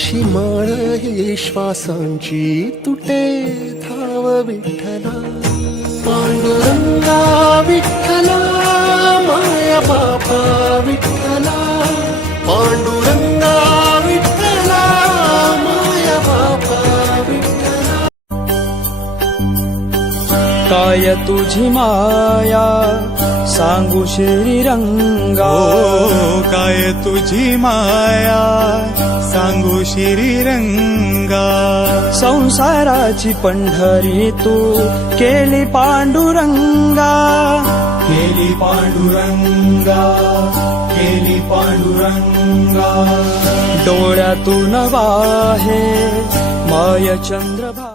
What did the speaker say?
कशी माळ ही श्वासांची तुटे धाव विठ्ठला पांडुरंगा विठ्ठला माया बापा विठ्ठला पांडुरंगा विठ्ठला माया बापा विठ्ठला काय तुझी माया सांगू श्रीरंगा काय तुझी माया सांगू श्रीरंगा संसाराची पंढरी तू केली पांडुरंगा केली पांडुरंगा केली पांडुरंगा डोळ्यातून वाहे माय चंद्रभा